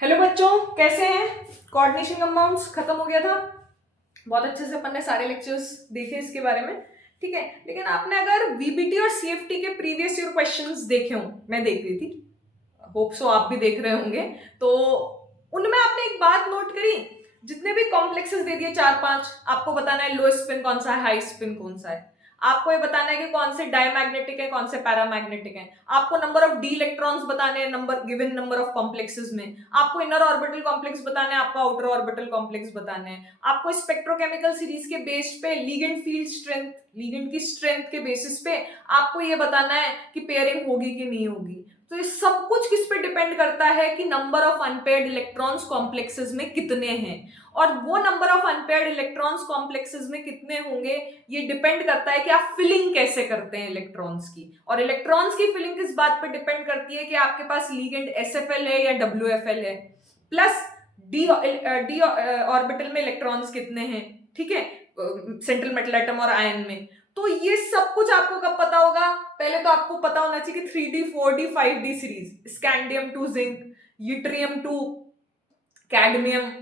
Hello बच्चों, कैसे हैं? कोऑर्डिनेशन कंपाउंड्स खत्म हो गया था। बहुत अच्छे से अपन ने सारे लेक्चर्स देखे इसके बारे में। ठीक है, लेकिन आपने अगर वीबीटी और सीएफटी के प्रीवियस ईयर क्वेश्चंस देखे हो, मैं देख रही थी, होप सो आप भी देख रहे होंगे, तो उनमें आपने एक बात नोट करी, जितने भी कॉम्प्लेक्सेस दे दिए 4-5, आपको बताना है लो स्पिन कौन सा है, हाई स्पिन कौन सा है। आपको ये बताना है कि कौन से डायमैग्नेटिक है, कौन से पैरामैग्नेटिक है। आपको नंबर ऑफ डी इलेक्ट्रॉन्स बताने हैं number given number of complexes में। आपको इनर ऑर्बिटल कॉम्प्लेक्स बताने हैं, आपको आउटर ऑर्बिटल कॉम्प्लेक्स बताने हैं। आपको स्पेक्ट्रोकेमिकल सीरीज के बेस पे लिगेंड फील्ड स्ट्रेंथ, लिगेंड की स्ट्रेंथ के बेसिस पे आपको ये बताना है कि पेयरिंग होगी कि नहीं होगी। तो ये सब कुछ किस पे डिपेंड करता है कि number of unpaired electrons complexes में कितने हैं, और वो number of unpaired electrons complexes में कितने होंगे ये डिपेंड करता है कि आप फिलिंग कैसे करते हैं इलेक्ट्रॉन्स की। और इलेक्ट्रॉन्स की फिलिंग किस बात पे डिपेंड करती है कि आपके पास लिगेंड एसएफएल है या डब्ल्यूएफएल है, प्लस डी डी ऑर्बिटल में इलेक्ट्रॉन्स कितने हैं, ठीक है, सेंट्रल मेटल एटम और आयन में। तो ये सब कुछ आपको कब पता होगा? पहले तो आपको पता होना चाहिए कि 3D 4D 5D series, scandium to zinc, yttrium to cadmium,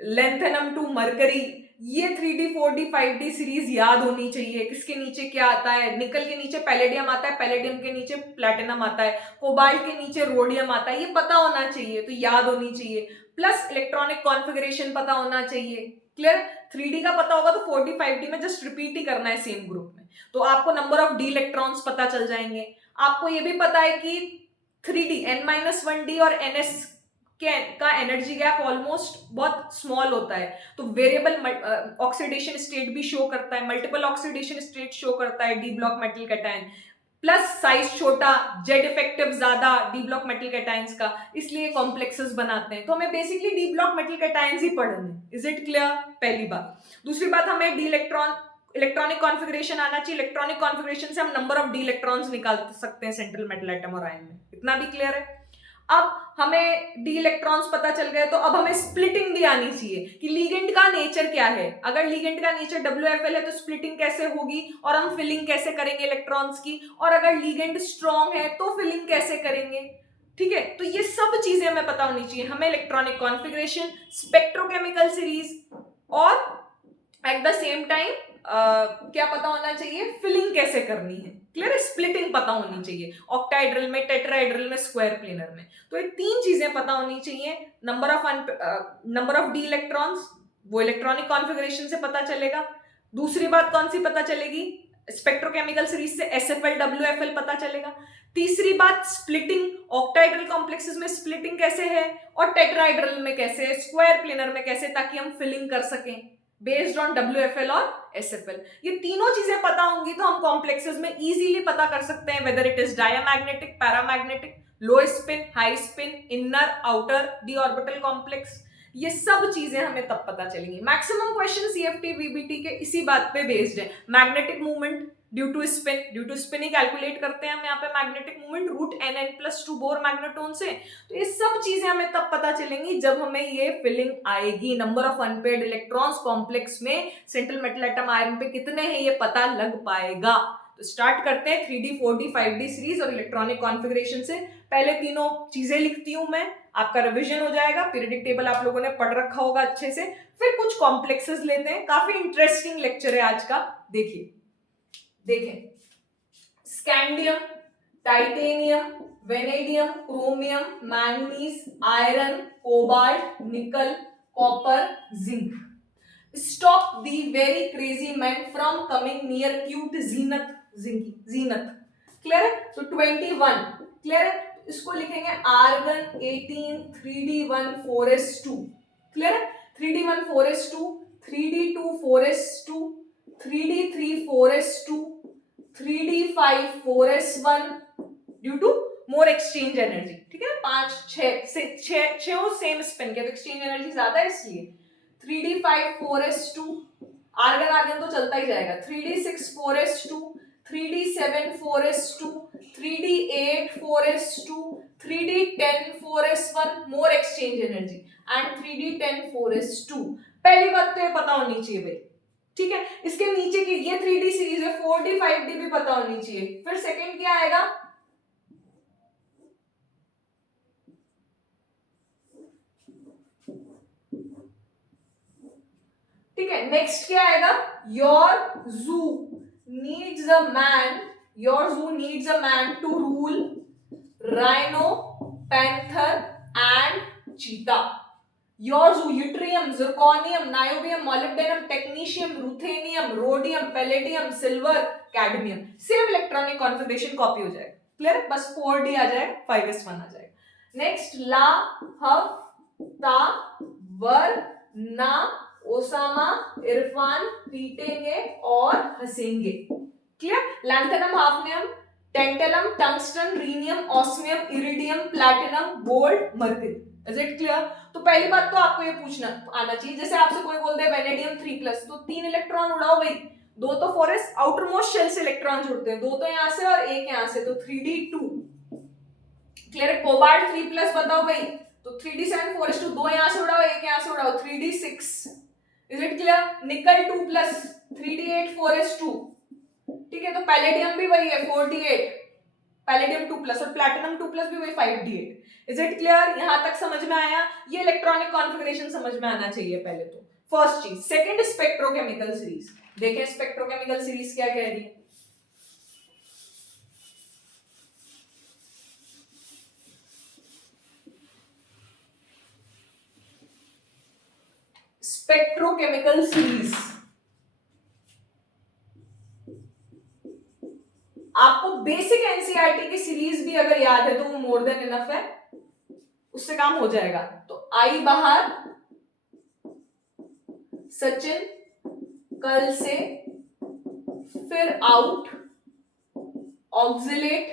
lanthanum to mercury, ये 3D 4D 5D सीरीज याद होनी चाहिए। किसके नीचे क्या आता है? निकल के नीचे पैलेडियम आता है, पैलेडियम के नीचे प्लैटिनम आता है, कोबाल्ट के नीचे रोडियम आता है, ये पता होना चाहिए, तो याद होनी चाहिए। प्लस इलेक्ट्रॉनिक कॉन्फ़िगरेशन पता होना चाहिए। क्लियर? 3D का पता होगा तो 4D 5D में जस्ट रिपीट ही करना है सेम ग्रुप में, तो आपको नंबर ऑफ डी इलेक्ट्रॉन्स पता चल जाएंगे। आपको ये भी पता है कि 3D N-1D और NS का एनर्जी गैप ऑलमोस्ट बहुत स्मॉल होता है, तो वेरिएबल ऑक्सीडेशन स्टेट भी शो करता है, मल्टीपल ऑक्सीडेशन स्टेट शो करता है D block metal cation, plus size छोटा, जेड इफेक्टिव ज्यादा डी ब्लॉक मेटल कैटायंस का, इसलिए कॉम्प्लेक्सेस बनाते हैं। तो हमें basically D block metal cations ही पढ़ने। Is it clear? पहली बात। दूसरी बात, हमें डी इलेक्ट्रॉनिक कॉन्फ़िगरेशन आना चाहिए। इलेक्ट्रॉनिक कॉन्फ़िगरेशन से हम नंबर ऑफ डी इलेक्ट्रॉन्स निकाल सकते हैं सेंट्रल मेटल एटम और आयन में। इतना भी क्लियर है? अब हमें डी इलेक्ट्रॉन्स पता चल गए, तो अब हमें स्प्लिटिंग भी आनी चाहिए कि लिगेंड का नेचर क्या है। अगर लिगेंड का नेचर डब्ल्यूएफएल है तो स्प्लिटिंग कैसे होगी और हम फिलिंग कैसे करेंगे इलेक्ट्रॉन्स की, और अगर लिगेंड स्ट्रॉन्ग है तो फिलिंग कैसे करेंगे। ठीक है, तो ये सब चीजें हमें पता होनी चाहिए। हमें इलेक्ट्रॉनिक कॉन्फ़िगरेशन, स्पेक्ट्रोकेमिकल सीरीज, और एट द सेम टाइम क्या पता होना चाहिए? फिलिंग कैसे करनी है। क्लियर? स्प्लिटिंग पता होनी चाहिए, ऑक्टाइड्रल में, टेट्राइड्रल में, स्क्वायर प्लेनर में। तो ये तीन चीजें पता होनी चाहिए। नंबर ऑफ डी इलेक्ट्रॉन्स, वो इलेक्ट्रॉनिक कॉन्फ़िगरेशन से पता चलेगा। दूसरी बात कौन सी पता चलेगी? स्पेक्ट्रोकेमिकल सीरीज से एसएफएल डब्ल्यूएफएल पता चलेगा। तीसरी बात स्प्लिटिंग, ऑक्टाइड्रल कॉम्प्लेक्सेस में स्प्लिटिंग कैसे है, और टेट्राइड्रल में कैसे, स्क्वायर प्लेनर में कैसे, ताकि हम फिलिंग कर सकें बेस्ड ऑन डब्ल्यूएफएल और एसएफएल। ये तीनों चीजें पता होंगी तो हम कॉम्प्लेक्सेस में इजीली पता कर सकते हैं whether it is diamagnetic, paramagnetic, low spin, high spin, inner, outer, D orbital complex. ये सब चीजें हमें तब पता चलेंगी। मैक्सिमम क्वेश्चन सीएफटी वीबीटी के इसी बात पे बेस्ड है। Magnetic movement due to spin ही कैलकुलेट करते हैं हम यहाँ पे magnetic movement root NN+2 Bohr magneton से। तो ये सब चीजें हमें तब पता चलेंगी जब हमें ये फिलिंग आएगी। Number of unpaired electrons complex में सेंट्रल मेटल एटम आयन पे कितने हैं ये पता लग पाएगा। तो स्टार्ट करते हैं 3D 4D 5D सीरीज और इलेक्ट्रॉनिक कॉन्फ़िगरेशन से। पहले तीनों चीजें लिखती हूं मैं, आपका रिवीजन हो जाएगा, पीरियडिक टेबल आप लोगों ने पढ़ रखा होगा अच्छे से। फिर कुछ कॉम्प्लेक्सेस लेते हैं, काफी इंटरेस्टिंग लेक्चर है आज का। देखिए देखें, scandium, titanium, vanadium, chromium, manganese, iron, cobalt, nickel, copper, zinc. Stop the very crazy man from coming near cute Zeenat, Zeenat. Clear है? तो 21 क्लियर है? इसको लिखेंगे आर्गन 18 3D1 4s2। क्लियर है? 3D1 4s2, 3D2 4s2, 3D3 4s2, 3D5 4s1 due to more exchange energy. ठीक है, 5 6 same spin के, तो एक्सचेंज एनर्जी ज्यादा है इसलिए। 3D5 4s2, आर्गन आर्गन तो चलता ही जाएगा। 3D6 4s2, 3D7 4s2, 3D8 4s2, 3D10 4s1 more exchange energy, and 3D10 4s2। पहली बात तो ये पता होनी चाहिए भाई। ठीक है, इसके नीचे की ये 3D सीरीज है, 4D 5D भी पता होनी चाहिए। फिर सेकंड क्या आएगा? ठीक है, नेक्स्ट क्या आएगा, your zoo needs a man, your zoo needs a man to rule rhino, panther and cheetah. Your zoo yttrium, zirconium, niobium, molybdenum, technetium, ruthenium, rhodium, palladium, silver, cadmium. Same electronic configuration copy हो जाएगा, clear, बस 4D आ जाए, 5s1 आ जाएगा। Next ला, हफ, ता, वर, ना, Osama, Irfan पीटेंगे और हंसेंगे, clear. Lanthanum, hafnium, tantalum, tungsten, rhenium, osmium, iridium, platinum, gold, mercury. Is it clear? तो पहली बात तो आपको ये पूछना आना चाहिए, जैसे आपसे कोई बोल दे वेनेडियम 3+, तो 3 इलेक्ट्रॉन उड़ाओ भाई, 2 तो फॉरेस्ट आउटर मोस्ट शेल से इलेक्ट्रॉन जुड़ते हैं, 2 तो यहां से और 1 यहां से, तो 3d2, क्लियर है। कोबाल्ट 3+ बताओ भाई, तो 3d7 4s2, 2 यहां से उड़ाओ, 1 यहां से उड़ाओ, 3d6। Is it clear? निकल 2+, 3d8 4s2, ठीक है। तो पैलेडियम भी वही है 4d8, पैलेडियम 2+, और प्लैटिनम 2+ भी वही 5d8। Is it clear? यहां तक समझ में आया? ये इलेक्ट्रॉनिक कॉन्फ़िगरेशन समझ में आना चाहिए पहले तो, फर्स्ट चीज। Second, spectrochemical series. देखें स्पेक्ट्रोकेमिकल सीरीज क्या कह रही है। स्पेक्ट्रोकेमिकल सीरीज, आपको बेसिक एनसीईआरटी की सीरीज भी अगर याद है तो वो मोर देन इनफ है, उससे काम हो जाएगा। तो आई बाहर, सचिन कल से, फिर आउट, ऑक्सिलेट,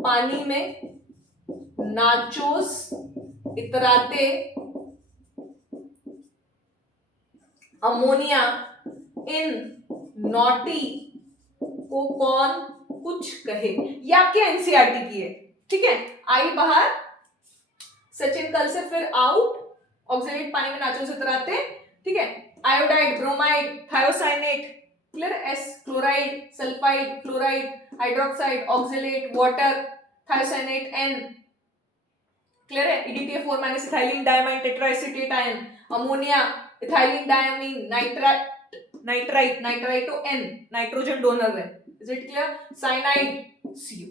पानी में, नाचोस, इतराते, अमोनिया, इन, नॉटी को कौन कुछ कहे। ये आपके एनसीईआरटी की है, ठीक है। आई बाहर, सचिन कल से, फिर आउट, ऑक्सिलेट, पानी में, नाचोस, इतराते, ठीक है। Iodide, bromide, thiocyanate, clear. S, chloride, sulphide, chloride, hydroxide, oxalate, water, thiocyanate, N, clear है। EDTA4- ethylene diamine tetraacetate ion, ammonia, ethylene diamine, nitrite, nitrito N, nitrogen donor है। Is it clear? Cyanide, CO,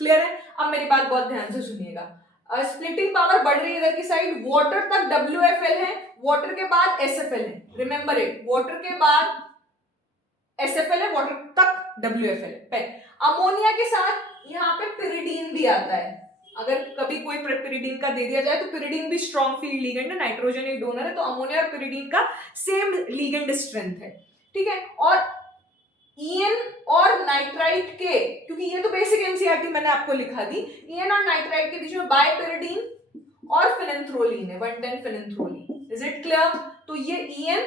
clear है। अब मेरी बात बहुत ध्यान से सुनिएगा, स्प्लिटिंग पावर बढ़ रही है इधर की साइड, वाटर तक WFL है, वाटर के बाद SFL है, रिमेंबर इट, वाटर के बाद SFL है, वाटर तक WFL है। अमोनिया के साथ यहाँ पे पिरिडीन भी आता है, अगर कभी कोई पिरिडीन का दे दिया जाए तो पिरिडीन भी स्ट्रॉन्ग फील्ड लिगेंड है, नाइट्रोजन एक डोनर है, तो अमोनिया और पिरिडीन का सेम लिगेंड स्ट्रेंथ है, ठीक है। और ईएन और नाइट्राइट के, क्योंकि ये तो बेसिक एनसीईआरटी मैंने आपको लिखा दी, ईएन और नाइट्राइट के बीच में बाइपिरिडीन और फिनेंथ्रोलीन है, 110 फिनेंथ्रोलीन। Is it clear? तो ये ईएन,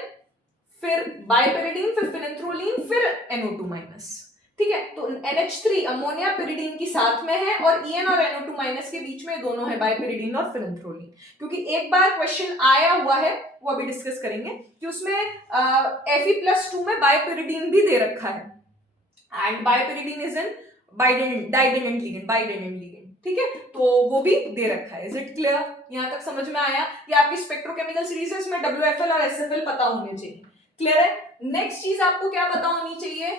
फिर बाइपिरिडीन, फिर फिनेंथ्रोलीन, फिर NO2-, ठीक है। तो NH3 अमोनिया पिरिडीन की साथ में है, और EN और NO2- के बीच में दोनों है, बाइपिरिडीन और फिनेंथ्रोलीन। क्योंकि एक बार क्वेश्चन आया हुआ है, वो अभी डिस्कस करेंगे, कि उसमें Fe+2 में बाइपिरिडीन भी दे रखा है, एंड बाइपिरिडीन इज इन डाइडेंडेंट लिगेंड, ठीक है, तो वो भी दे रखा है। Is it clear? यहां तक समझ में आया? ये आपकी स्पेक्ट्रोकेमिकल सीरीज है, इसमें WFL और SFL पता होने चाहिए, क्लियर है। नेक्स्ट चीज आपको क्या पता होनी चाहिए,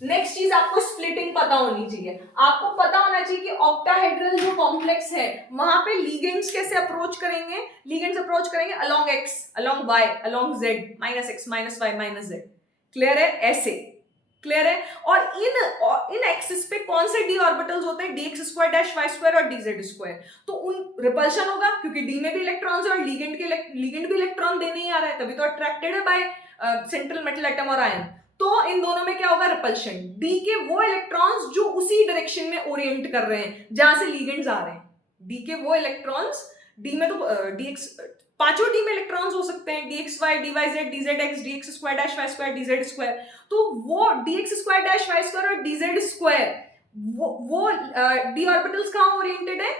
नेक्स्ट चीज आपको स्प्लिटिंग पता होनी चाहिए। आपको पता होना चाहिए कि ऑक्टाहेड्रल जो कॉम्प्लेक्स है वहां पे लिगेंड्स कैसे अप्रोच करेंगे, लिगेंड्स अप्रोच करेंगे along x, along y, along z, -x, -y, -z, clear है, ऐसे, क्लियर है। और इन एक्सिस पे कौन से d ऑर्बिटल्स होते हैं, dx2-y2 और dz2, तो उन रिपल्शन होगा, क्योंकि d में भी इलेक्ट्रॉन्स और लिगेंड भी इलेक्ट्रॉन देने ही आ रहा है, तभी तो अट्रैक्टेड है बाय सेंट्रल मेटल एटम और आयन। तो इन दोनों में क्या होगा, रिपल्शन। डी के वो इलेक्ट्रॉन्स जो उसी डायरेक्शन में ओरिएंट कर रहे हैं जहां से लिगेंड्स आ रहे हैं, डी के वो इलेक्ट्रॉन्स, डी में तो dx, पांचों डी में इलेक्ट्रॉन्स हो सकते हैं, dxy, dyz, dzx, dx2-y2, dz2, तो वो dx2-y2 और dz2 वो डी ऑर्बिटल्स कहां ओरिएंटेड है,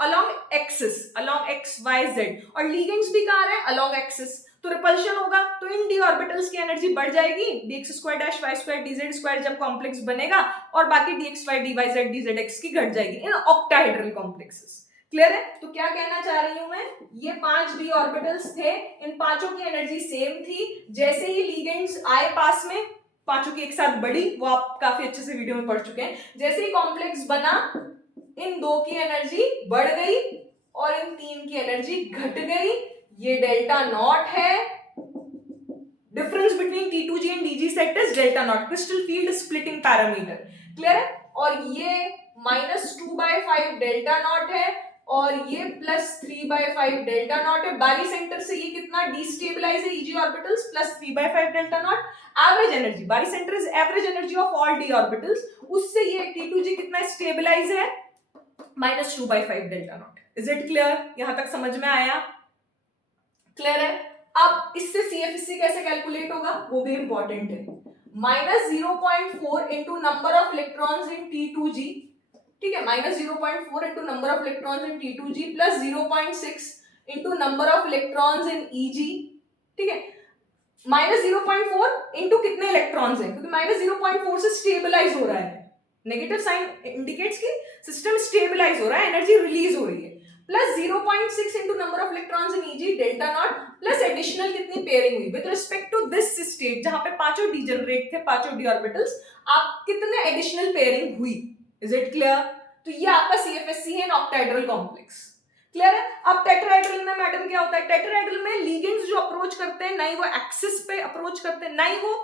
along axis, along x y z, और लिगेंड्स भी कहां है, अलोंग एक्सिस, तो रिपल्शन होगा, तो इन डी ऑर्बिटल्स की एनर्जी बढ़ जाएगी, dx2-y2 dz2 जब कॉम्प्लेक्स बनेगा, और बाकी dxy dyz dzx की घट जाएगी इन ऑक्टाहेड्रल कॉम्प्लेक्सेस, क्लियर है? तो क्या कहना चाह रही हूं मैं, ये 5 d ऑर्बिटल्स थे, इन पांचों की एनर्जी सेम थी। जैसे ही लिगेंड्स आए पास में, पांचों की एक साथ बढ़ी, वो आप काफी अच्छे से वीडियो में पढ़ चुके हैं। जैसे ही कॉम्प्लेक्स बना, इन 2 की एनर्जी बढ़ गई और इन 3 की एनर्जी घट गई। ये डेल्टा नॉट है। Difference between T2G and DG set is delta not, crystal field splitting parameter. Clear है? और ये -2/5 डेल्टा नॉट है और ये +3/5 डेल्टा नॉट है। बारी सेंटर से ये कितना डिस्टेबलाइज है EG orbitals, +3/5 delta nought. Average energy, barycentre is average energy of all d orbitals, उससे ये T2G कितना स्टेबलाइज है, -2/5 delta not. Is it clear? यहां तक समझ में आया? क्लियर है? अब इससे CFSC कैसे कैलकुलेट होगा वो भी इंपॉर्टेंट है। -0.4 into number of electrons in T2G, ठीक है, -0.4 into number of electrons in T2G plus 0.6 into number of electrons in EG, ठीक है। -0.4 इंटू कितने इलेक्ट्रॉन्स हैं, क्योंकि -0.4 से स्टेबलाइज हो रहा है, नेगेटिव साइन इंडिकेट्स कि सिस्टम स्टेबलाइज हो रहा है, एनर्जी रिलीज हो रही है, plus 0.6 into number of electrons in EG delta not, plus additional कितनी पेयरिंग हुई with respect to this state, जहां पे पांचों डिजेनरेट थे, पांचों d ऑर्बिटल्स, आप कितने एडिशनल पेयरिंग हुई। Is it clear? तो ये आपका CFSC है, ऑक्टाहेड्रल कॉम्प्लेक्स। क्लियर है? अब टेट्राहेड्रल में मैडम क्या होता है, टेट्राहेड्रल में लिगेंड्स जो अप्रोच करते हैं, नहीं वो एक्सिस पे अप्रोच करते हैं, नहीं वो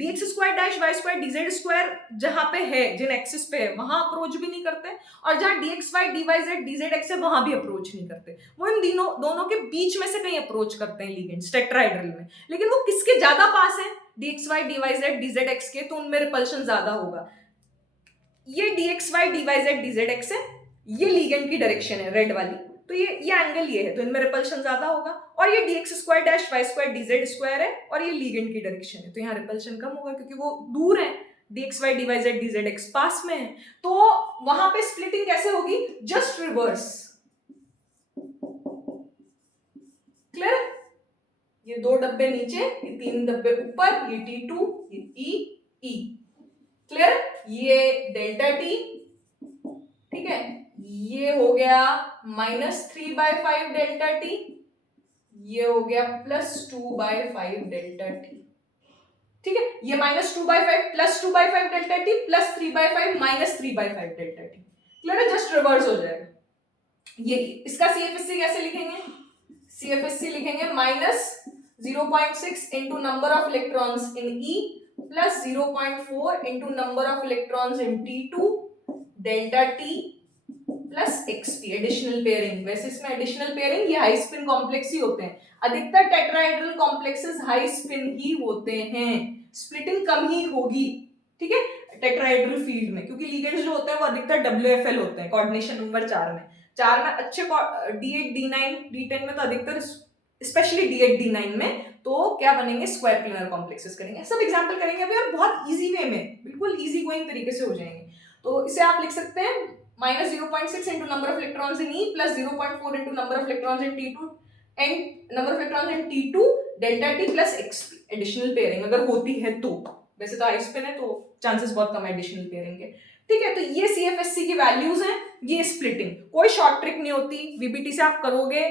dx2-y2 जहां पे है, जिन एक्सिस पे है वहां अप्रोच भी नहीं करते, और जहां dxy dyz dzx है वहां भी अप्रोच नहीं करते, वो इन दोनों के बीच में से कहीं अप्रोच करते हैं लिगेंड्स टेट्राहेड्रल में। लेकिन वो किसके ज्यादा पास है, dxy dyz dzx के, तो उनमें रिपल्शन ज्यादा होगा। ये dxy dyz dzx है, ये लिगेंड की डायरेक्शन है रेड वाली, तो ये एंगल ये है, तो इनमें रिपल्शन ज्यादा होगा। और ये dx2-y2 dz2 है और ये लिगेंड की डायरेक्शन है, तो यहाँ रिपल्शन कम होगा क्योंकि वो दूर है, dxy dyz dzx पास में है। तो वहां पे स्प्लिटिंग कैसे होगी, जस्ट रिवर्स। क्लियर? ये 2 डब्बे नीचे, ये 3 डब्बे ऊपर, ये T2, ये E। क्लियर? ये डेल्टा T, ठीक है, ये हो गया -3/5 डेल्टा T, ये हो गया +2/5 डेल्टा T, ठीक है। ये -2/5 +2/5 delta T plus 3/5 -3/5 delta T। Clear है? जस्ट रिवर्स हो जाएगा। ये इसका CFSC कैसे लिखेंगे, CFSC लिखेंगे -0.6 into number of electrons in E plus 0.4 into number of electrons in T2 delta T plus XP, additional pairing. वैसे इसमें एडिशनल पेयरिंग ये हाई स्पिन कॉम्प्लेक्स ही होते हैं, अधिकतर टेट्राहेड्रल कॉम्प्लेक्सेस हाई स्पिन ही होते हैं, स्प्लिटिंग कम ही होगी, ठीक है, टेट्राहेड्रल फील्ड में, क्योंकि लिगेंड्स जो होते हैं वो अधिकतर WFL होते हैं, कोऑर्डिनेशन नंबर 4 में अच्छे D8 D9 D10 में तो अधिकतर, स्पेशली D8 D9 में तो क्या बनेंगे, स्क्वायर प्लेनर कॉम्प्लेक्सेस करेंगे। सब एग्जांपल करेंगे अभी और बहुत इजी वे में, बिल्कुल इजी गोइंग तरीके से हो जाएंगे। तो इसे आप लिख सकते हैं -0.6 into number of electrons in E plus 0.4 into number of electrons in T2 and number of electrons in T2 delta T plus XP, additional pairing अगर होती है तो। वैसे तो हाई स्पिन है तो चांसेस बहुत कम है एडिशनल पेयरिंग के, ठीक है। तो ये CFSC की वैल्यूज हैं, ये स्प्लिटिंग, कोई शॉर्ट ट्रिक नहीं होती, VBT से आप करोगे,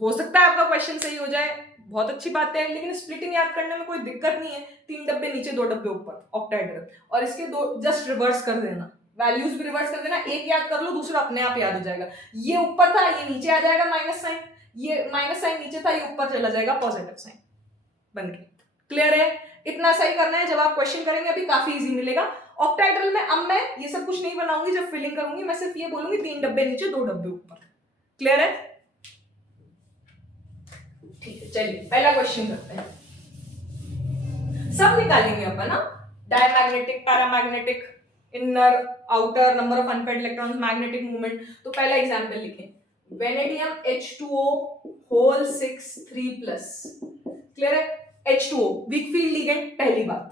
हो सकता है आपका क्वेश्चन सही हो जाए, बहुत अच्छी बात है, लेकिन स्प्लिटिंग याद करने में कोई दिक्कत नहीं है। 3 डब्बे नीचे 2 डब्बे ऊपर, ऑक्टाहेड्रल, और इसके 2 जस्ट रिवर्स कर देना, वैल्यूज भी रिवर्स कर देना, एक याद कर लो दूसरा अपने आप याद हो जाएगा। ये ऊपर था, ये नीचे आ जाएगा माइनस साइन, ये माइनस साइन नीचे था, ये ऊपर चला जाएगा पॉजिटिव साइन बन के। क्लियर है? इतना सही करना है, जब आप क्वेश्चन करेंगे अभी काफी इजी मिलेगा। ऑक्टाहेड्रल में अब मैं ये सब कुछ नहीं बनाऊंगी, जब फिलिंग करूंगी मैं सिर्फ ये बोलूंगी 3 डब्बे नीचे 2 डब्बे ऊपर। क्लियर है? ठीक है, चलिए पहला क्वेश्चन करते हैं, सब निकालेंगे अपन ना, diamagnetic, paramagnetic, inner outer, number of unpaired electrons, magnetic movement. तो पहला एग्जांपल लिखें, वेनेडियम H2O होल 6 3+। क्लियर है? H2O वीक फील्ड लिगेंड, पहली बात,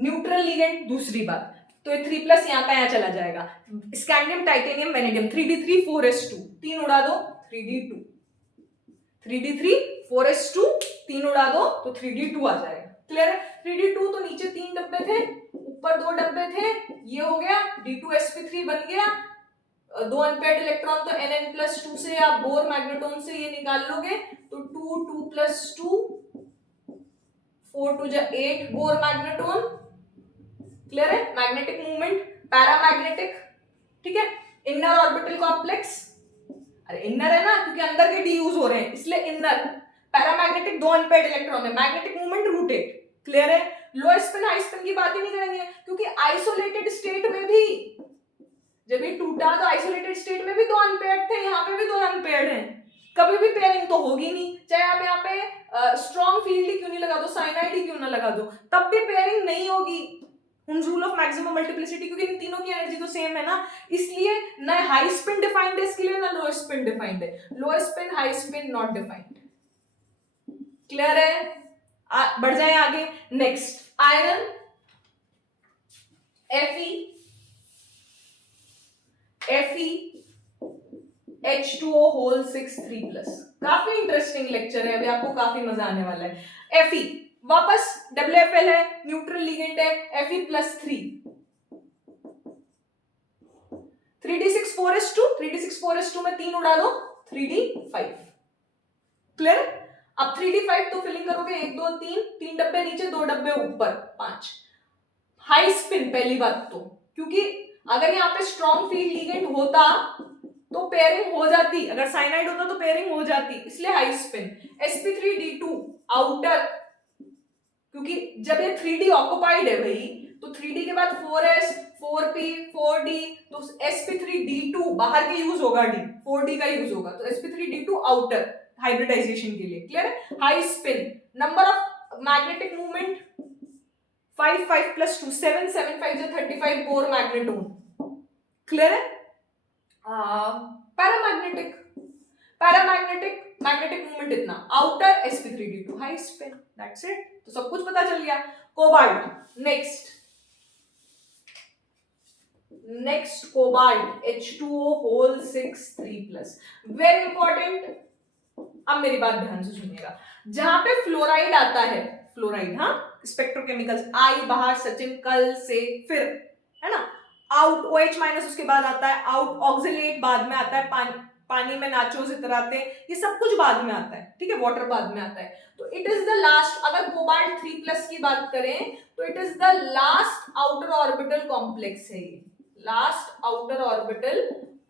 न्यूट्रल लिगेंड, दूसरी बात, तो ये 3+ यहाँ का यहाँ चला जाएगा। Scandium, titanium, vanadium, 3d3 4s2, 3 उड़ा दो 3d2, 3d3 4s2, 3 उड़ा दो तो 3d2 आ जाएगा। क्लियर है? 3d2 तो नीचे 3 डब्बे थे, ऊपर 2 डब्बे थे, ये हो गया d2sp3 बन गया दो अनपेयर्ड इलेक्ट्रॉन तो Nn+2 से या बोर मैग्नेटोन से ये निकाल लोगे तो 2 2+2 4 2 जा 8 बोर मैग्नेटोन। क्लियर है? मैग्नेटिक मूवमेंट पैरामैग्नेटिक, ठीक है। इनर ऑर्बिटल कॉम्प्लेक्स, अरे इनर है ना क्योंकि अंदर के डी यूज हो रहे हैं इसलिए इनर। पैरामैग्नेटिक दो अनपेयर्ड इलेक्ट्रॉन है, मैग्नेटिक मूवमेंट √8। क्लियर है? लो स्पिन हाई स्पिन की बात ही नहीं करेंगे क्योंकि आइसोलेटेड स्टेट में भी जब ये टूटा तो आइसोलेटेड स्टेट में भी दो अनपेयर्ड थे, यहाँ पे भी दो अनपेयर्ड हैं, कभी भी पेयरिंग तो होगी नहीं, चाहे आप यहाँ पे स्ट्रॉन्ग फील्ड ही क्यों नहीं लगा दो, साइनाइड ही क्यों ना लगा दो, तब भी पेयरिंग नहीं होगी। रूल ऑफ मैक्सिमम मल्टीप्लिसिटी, क्योंकि इन तीनों की एनर्जी तो सेम है ना, इसलिए ना हाई स्पिन डिफाइंड है इसके लिए ना लो स्पिन डिफाइंड है। लो spin high spin not defined. Clear है? बढ़ जाए आगे। Next iron Fe H2O 6 3+। काफी इंटरेस्टिंग लेक्चर है, अभी आपको काफी मजा आने वाला है। Fe वापस WFL है, न्यूट्रल लिगेंड है, Fe+3 3d6 4s2 3d6 4s2 में 3 उड़ा दो 3d5। क्लियर? अब 3d5 तो फिलिंग करोगे 1 2 3 डब्बे नीचे 2 डब्बे ऊपर 5। हाई स्पिन पहली बात तो, क्योंकि अगर यहाँ पे स्ट्रॉन्ग फील्ड लिगेंड होता तो पेयरिंग हो जाती, अगर साइनाइड होता तो पेयरिंग हो जाती, इसलिए हाई स्पिन। sp3d2 आउटर, क्योंकि जब ये 3d ऑक्युपाइड है भाई तो 3d के बाद 4s 4p 4d तो sp3d2 बाहर के यूज होगा, d 4d का यूज होगा, तो sp3d2 आउटर हाइब्रिडाइजेशन के लिए। क्लियर है? High spin. Number of magnetic movement 5 5 + 2 7 7 5 जो 35 बोर मैग्नेटोन। क्लियर है? पैरामैग्नेटिक मैग्नेटिक मूवमेंट इतना, outer sp3d2 high spin. That's it, तो सब कुछ पता चल गया। Cobalt next cobalt H2O 6 3+। Very important. अब मेरी बात ध्यान से सुनिएगा, जहां पे फ्लोराइड आता है, फ्लोराइड, हाँ स्पेक्ट्रोकेमिकल्स आई बाहर सचिन कल से, फिर है ना आउट OH- उसके बाद आता है आउट, ऑक्सिलेट बाद में आता है, पानी में नाचोस इतराते हैं, ये सब कुछ बाद में आता है, ठीक है, वाटर बाद में आता है। तो इट इज द लास्ट, अगर कोबाल्ट 3+ की बात करें तो it is the last outer orbital complex है ये, लास्ट आउटर ऑर्बिटल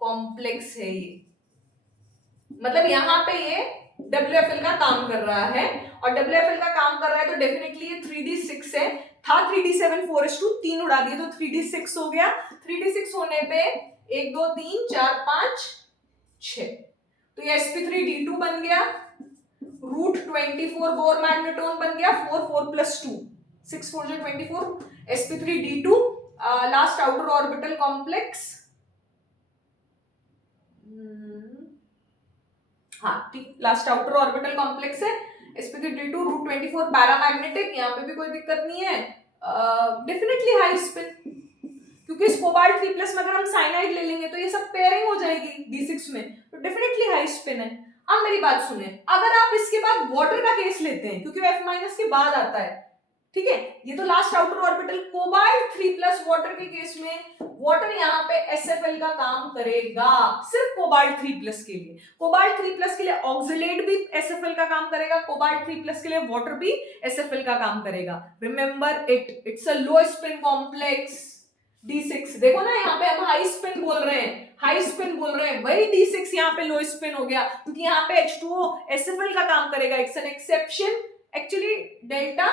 कॉम्प्लेक्स है ये, मतलब यहाँ पे ये WFL का काम कर रहा है, और WFL का काम कर रहा है तो डेफिनेटली ये 3d6 है, था 3d7 4s2 3 उड़ा दिए तो 3d6 हो गया। 3d6 होने पे 1 2 3 4 5 6, तो ये sp3d2 बन गया, √24 बोर मैग्नेटोन बन गया, 4 4 + 2 6 4 जो 24 sp3d2 last outer orbital complex. हाँ ठीक, लास्ट आउटर ऑर्बिटल कॉम्प्लेक्स है sp3d2 √24 पैरामैग्नेटिक, यहाँ पे भी कोई दिक्कत नहीं है, डेफिनेटली हाई स्पिन, क्योंकि इस कोबाल्ट 3+ में अगर हम साइनाइड ले लेंगे तो ये सब पेयरिंग हो जाएगी d6 में, तो डेफिनेटली हाई स्पिन है। अब मेरी बात सुने, अगर आप इसके बाद वाटर का केस लेते हैं, क्योंकि F- के बाद आता है, ठीक है, ये तो last outer orbital, cobalt 3+ water के केस में वाटर यहाँ पे SFL का काम करेगा, सिर्फ कोबाल्ट 3+ के लिए। कोबाल्ट 3+ के लिए ऑक्सिलेट भी SFL का काम करेगा, कोबाल्ट 3+ के लिए वाटर भी SFL का काम करेगा। Remember it's a low spin complex d6। देखो ना यहाँ पे हम हाई स्पिन बोल रहे हैं, हाई स्पिन बोल रहे हैं, वही d6 यहाँ पे लो स्पिन हो गया, क्योंकि यहाँ पे H2O SFL का काम करेगा। It's an exception, actually delta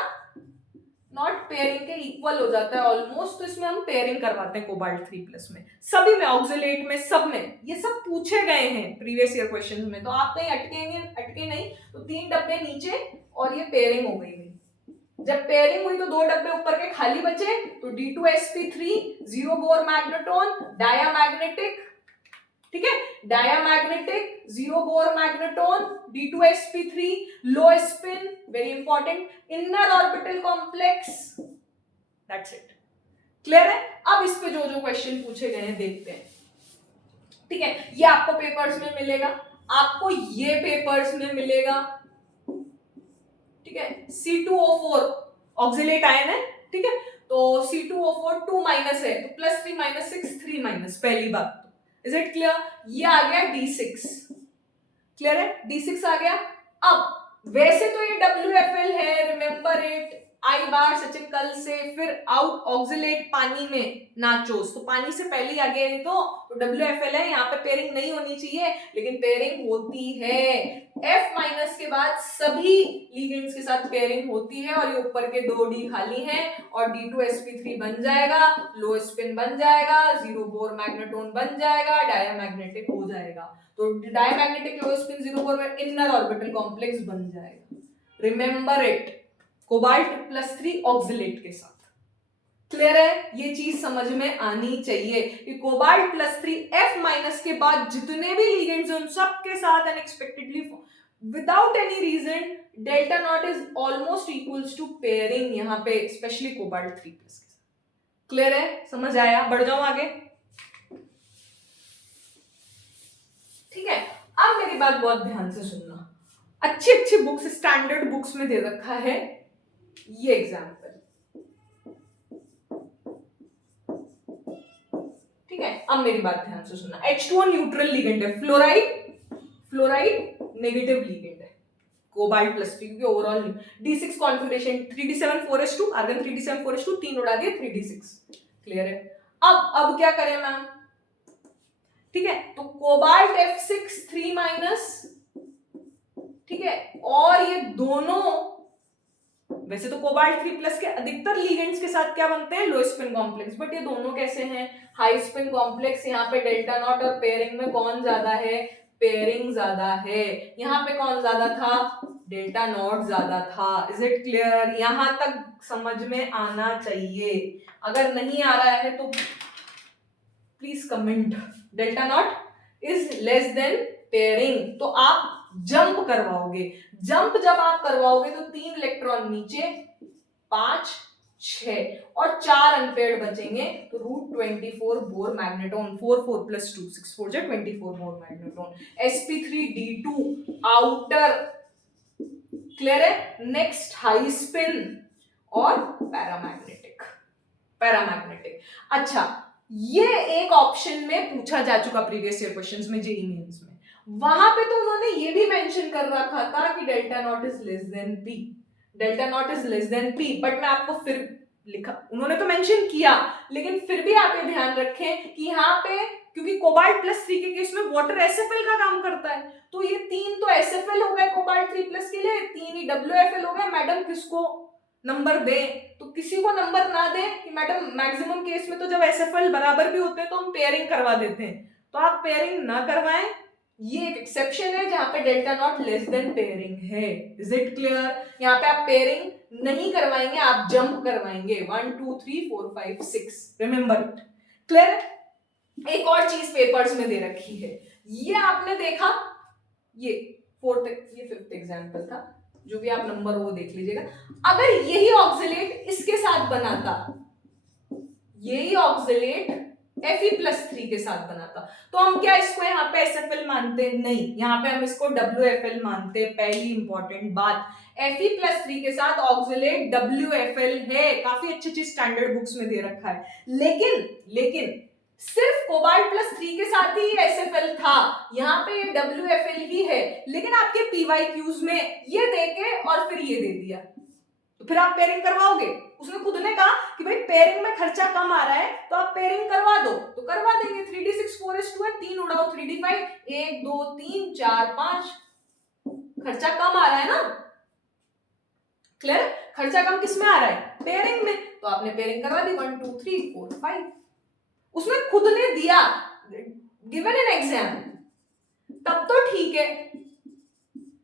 not pairing के इक्वल हो जाता है ऑलमोस्ट, तो इसमें हम पेयरिंग करवाते हैं कोबाल्ट 3+ में, सभी में, ऑक्सिलेट में, सब में, ये सब पूछे गए हैं प्रीवियस ईयर क्वेश्चंस में, तो आप कहीं अटके नहीं, तो 3 डब्बे नीचे और ये पेयरिंग हो गई। जब पेयरिंग हुई तो 2 डब्बे ऊपर के खाली बचे, तो d2sp3 0 बोर मैग्नेटोन डायामैग्नेटिक, ठीक है, diamagnetic 0 Bohr magneton d2sp3 low spin, very important, inner orbital complex. That's it. Clear है? अब इस पे जो जो क्वेश्चन पूछे गए हैं देखते हैं, ठीक है, ये आपको पेपर्स में मिलेगा, आपको ये पेपर्स में मिलेगा, ठीक है। C2O4 ऑक्सिलेट आयन है, ठीक है, तो C2O4 2- है, तो +3 - 6 3-, पहली बात इज इट क्लियर? ये आ गया D6, क्लियर है? D6 आ गया। अब वैसे तो ये WFL है, रिमेंबर इट, आई बार सचिन कल से, फिर आउट ऑक्सिलेट पानी में नाचोस, तो पानी से पहले ही आ गया ये तो WFL है, यहाँ पे पेयरिंग नहीं होनी चाहिए, लेकिन पेयरिंग होती है। F माइनस के बाद सभी लिगेंड्स के साथ पेयरिंग होती है, और ये ऊपर के 2 D खाली हैं, और D2sp3 बन जाएगा, लो स्पिन बन जाएगा, 0 बोर मैग्नेटोन बन जाएगा, डायमैग्नेटिक हो जाएगा। तो डायमैग्नेटिक लो स्पिन 0 बोर में इनर ऑर्बिटल कॉम्प्लेक्स बन जाएगा। रिमेंबर इट, कोबाल्ट +3 ऑक्सिलेट के साथ। क्लियर है? ये चीज समझ में आनी चाहिए कि कोबाल्ट +3 F माइनस के बाद जितने भी लिगेंड्स हैं उन सब के साथ unexpectedly without any reason delta not is almost equals to pairing, यहाँ पे स्पेशली कोबाल्ट 3+ के साथ। क्लियर है? समझ आया? बढ़ जाओ आगे। ठीक है, अब मेरी बात बहुत ध्यान से सुनना। अच्छी अच्छी बुक्स, स्टैंडर्ड बुक्स में दे रखा है ये एग्जाम्पल, ठीक है? अब मेरी बात ध्यान से सुनना। H2O न्यूट्रल लिगेंड है, फ्लोराइड नेगेटिव लिगेंड है, कोबाल्ट +3 क्योंकि overall D6 configuration 3d7 4s2, argon 3d7 4s2, 3 उड़ा दिए 3d6। क्लियर है? अब क्या करें मैम? ठीक है, तो कोबाल्ट F6 3-, ठीक है, और ये दोनों, वैसे तो कोबाल्ट 3+ के अधिकतर लिगेंड्स के साथ क्या बनते हैं? लो स्पिन कॉम्प्लेक्स, बट ये दोनों कैसे हैं? High spin complex. यहाँ पे डेल्टा नॉट और पेयरिंग में कौन ज्यादा है? पेयरिंग ज्यादा है। यहाँ पे कौन ज्यादा था? डेल्टा नॉट ज्यादा था। Is it clear? यहां तक समझ में आना चाहिए। अगर नहीं आ रहा है तो please comment. Delta not is less than pairing, तो आप जंप करवाओगे। जंप जब आप करवाओगे तो 3 इलेक्ट्रॉन नीचे, 5, 6 और 4 अनपेयर्ड बचेंगे, तो √24 Bohr magneton, 4 4 + 2 6 4 24 Bohr magneton, sp3d2 outer. Clear है? नेक्स्ट हाई स्पिन और पैरामैग्नेटिक। अच्छा, ये एक ऑप्शन में पूछा जा चुका प्रीवियस ईयर क्वेश्चंस में, जेईई मेंस में। वहां पे तो उन्होंने ये भी मेंशन कर रखा था कि delta not is less than P, delta not is less than P, but मैं आपको फिर लिखा, उन्होंने तो मेंशन किया, लेकिन फिर भी आप ये ध्यान रखें कि यहाँ पे क्योंकि कोबाल्ट +3 के केस में वाटर एसएफएल का काम करता है, तो ये 3 तो एसएफएल हो गए कोबाल्ट 3+ के लिए, 3 ही WFL हो गए। मैडम किसको नंबर दे? तो किसी को नंबर ना दे कि मैडम मैक्सिमम केस में तो जब एसएफएल बराबर भी होते हैं तो हम पेयरिंग करवा देते हैं, तो आप पेयरिंग ना करवाएं। ये एक एक्सेप्शन है जहां पे delta nought less than pairing है। Is it clear? यहाँ पे आप पेयरिंग नहीं करवाएंगे, आप जंप करवाएंगे 1 2 3 4 5 6। Remember it. क्लियर? एक और चीज पेपर्स में दे रखी है, ये आपने देखा, ये 5th एग्जाम्पल था, जो भी आप नंबर वो देख लीजिएगा। अगर यही ऑक्सिलेट इसके साथ बनाता, यही ऑक्सिलेट Fe+3 के साथ बनाता, तो हम क्या इसको यहाँ पे SFL मानते? नहीं, यहाँ पे हम इसको WFL मानते। पहली इंपॉर्टेंट बात, Fe+3 के साथ ऑक्सिलेट WFL है, काफी अच्छी स्टैंडर्ड बुक्स में दे रखा है, लेकिन सिर्फ कोबाल्ट +3 के साथ ही SFL था, यहाँ पे ये WFL ही है, लेकिन आपके PYQs में ये देके और फिर ये दे दिया, तो फिर आप पेयरिंग करवाओगे? उसने खुद ने कहा कि भाई पेयरिंग में खर्चा कम आ रहा है तो आप पेयरिंग करवा दो, तो करवा देंगे। 3d6 4s2 है, 3 उड़ाओ 3d5, 1 2 3 4 5, खर्चा कम आ रहा है ना? क्लियर? खर्चा कम किस में आ रहा है? पेयरिंग में, तो आपने पेयरिंग करवा दी 1 2 3 4 5, उसने खुद ने दिया, गिवन इन एग्जाम, तब तो ठीक है,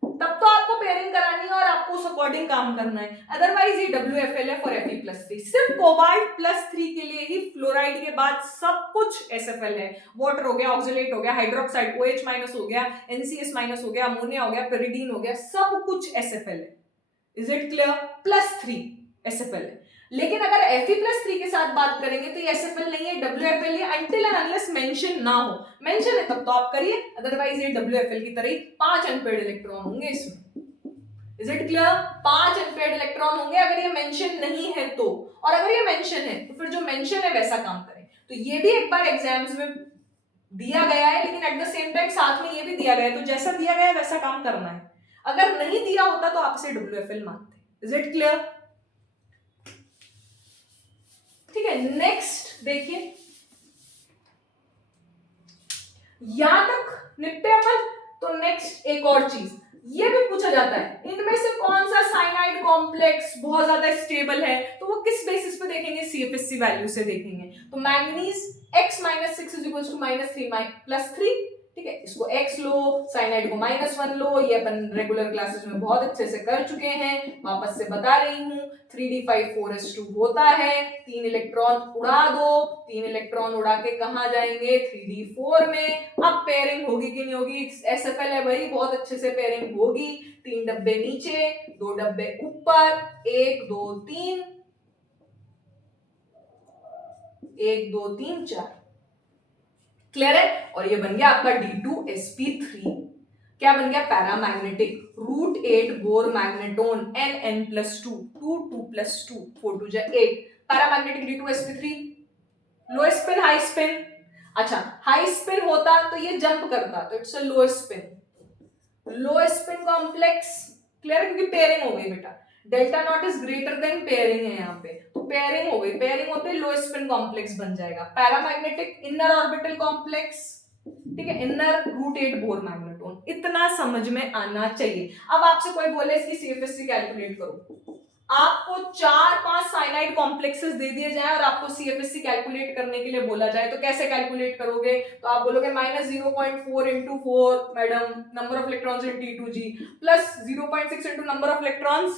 तब तो आपको पेयरिंग करानी है और आपको उस अकॉर्डिंग काम करना है। अदरवाइज ये WFL है फॉर Fe+3। सिर्फ कोबाल्ट +3 के लिए ही फ्लोराइड के बाद सब कुछ SFL है। वाटर हो गया, ऑक्सिलेट हो गया, हाइड्रोक्साइड OH- हो गया, NCS- हो गया, अमोनिया हो गया, पेरिडीन हो गया, सब कुछ SFL है। Is it clear? +3 SFL है। लेकिन अगर Fe+3 के साथ बात करेंगे तो ये SFL नहीं है, WFL है, until and unless मेंशन ना हो। मेंशन है तब तो आप करिए, अदरवाइज ये WFL की तरह ही 5 अनपेयर्ड इलेक्ट्रॉन होंगे इसमें। Is it clear? 5 unpaired electron होंगे अगर ये मेंशन नहीं है तो, और अगर ये मेंशन है तो फिर जो मेंशन है वैसा काम करें। तो ये भी एक बार एग्जाम्स में दिया गया है, लेकिन एट द सेम टाइम साथ में ये भी दिया गया है, तो जैसा दिया गया है वैसा काम करना है। अगर नहीं दिया होता तो आप इसे WFL मानते। Is it clear? ठीक है, नेक्स्ट देखिए, यहां तक निपटे अपन। तो नेक्स्ट एक और चीज ये भी पूछा जाता है, इनमें से कौन सा साइनाइड कॉम्प्लेक्स बहुत ज्यादा स्टेबल है, तो वो किस बेसिस पे देखेंगे, CFSC वैल्यू से देखेंगे। तो मैंगनीज x - 6 = -3 + 3, ठीक है, इसको x लो, साइनाइड को -1 लो, ये अपन रेगुलर क्लासेस में बहुत अच्छे से कर चुके हैं, वापस से बता रही हूँ। 3d5 4s2 होता है, 3 इलेक्ट्रॉन उड़ा दो, 3 इलेक्ट्रॉन उड़ा के कहाँ जाएंगे, 3d4 में। अब पेयरिंग होगी कि नहीं होगी, SFL है भाई, बहुत अच्छे से पेयरिंग होगी। 3 डब्बे नीचे, 2 डब्बे ऊपर, 1 2 3, 1 2 3 4, क्लियर है। और ये बन गया आपका D2sp3, क्या बन गया, paramagnetic, √8 Bohr magneton, Nn+2, 2 2 + 2, 4 2 8, paramagnetic D2sp3। Low spin high spin, अच्छा हाई स्पिन होता तो ये जंप करता, तो it's a low spin, low spin complex, clear, क्योंकि पेयरिंग हो गई बेटा, delta not is greater than pairing है यहाँ पे, तो पेयरिंग हो गई, पेयरिंग होते लो स्पिन कॉम्प्लेक्स बन जाएगा। पैरामैग्नेटिक इनर ऑर्बिटल कॉम्प्लेक्स, ठीक है, इनर √8 बोर मैग्नेटोन, इतना समझ में आना चाहिए। अब आपसे कोई बोले इसकी CFSC कैलकुलेट करो, आपको 4-5 साइनाइड कॉम्प्लेक्सेस दे दिए जाए और आपको CFSC कैलकुलेट करने के लिए बोला जाए, तो कैसे कैलकुलेट करोगे, तो आप बोलोगे -0.4 × 4 madam number of electrons in T2g plus 0.6 × number of electrons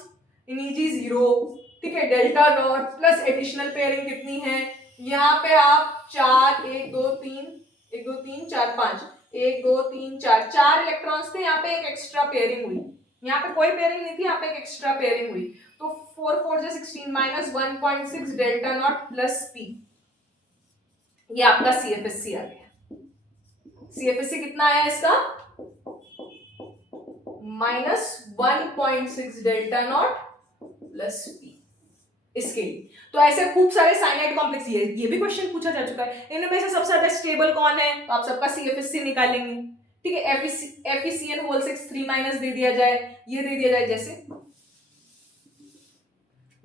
in Eg 0, ठीक है, delta not plus additional pairing कितनी है, यहाँ पे आप 4 1 2 3 1 2 3 4 5 1 2 3 4 4 इलेक्ट्रॉन्स थे, यहाँ पे एक एक्स्ट्रा पेयरिंग हुई, यहाँ पे कोई पेयरिंग नहीं थी, यहाँ पे एक एक्स्ट्रा पेयरिंग हुई, तो 4 4 16 -1.6 डेल्टा नॉट प्लस p, ये आपका CFSC आ गया। CFSC कितना आया इसका, -1.6 डेल्टा नॉट प्लस p, इसके लिए। तो ऐसे खूब सारे साइनाइड कॉम्प्लेक्स, ये भी क्वेश्चन पूछा जा चुका है, इनमें से सबसे ज्यादा स्टेबल कौन है, तो आप सबका CFSC निकालेंगे, ठीक है। FeCN6 3- दे दिया जाए, ये दे दिया जाए, जैसे